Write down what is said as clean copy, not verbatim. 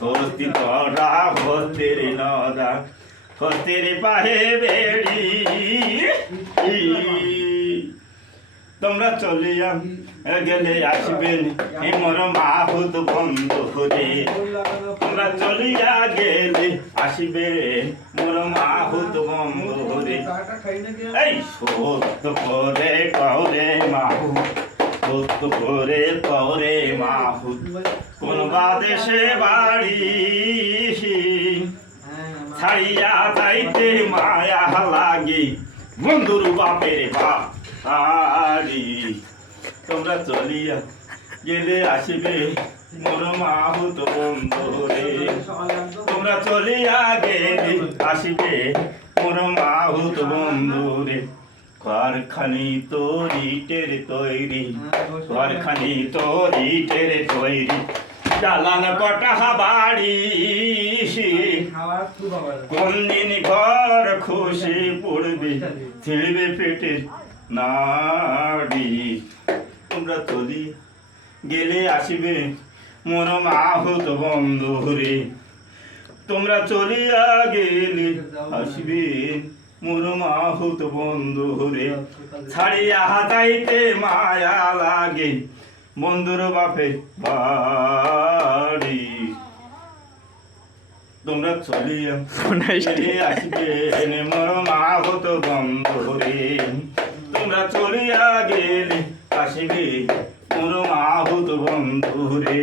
হস্তি করা হস্তির নদা হস্তির পাহে বেড়ি তোমরা চলিয়া গেলে আসবেন মোর মাহুত বন্ধু রে তোমরা চলিয়া গেলে আসবে মোর মাহুত বন্ধু রে এই সত্য করে করে মাহু সত্য করে করে মাহু কোন বাদেশে বাড়ি ছাড়িয়া যাইতে মায়া লাগে বন্ধুর বাপের বাড়ি তোমরা চলিয়া গেলে আসবে মোর মাহুত বন্ধু রে তোমরা চলিয়া গেলে আসবে মোর মাহুত বন্ধু রে ঘরখানি তোর ইটের তৈরি ঘরখানি তোর ইটের তৈরি চালান কটা বাড়ি কোন দিন ঘর খুশি পড়বে ছিড়বে পেটে নাড়ি তোমরা চলি গেলে আসবে মোর মাহুত বন্ধু রে তোমরা চলিয়া গেলে আসবে মোর মাহুত বন্ধু রে ছাড়িয়া যাইতে মায়া লাগে বন্ধুর বাপে বাড়ি তোমরা চলিয়া আসবে মোর মাহুত বন্ধু রে তোমরা চলিয়া গেলে আসবে মোর মাহুত বন্ধু রে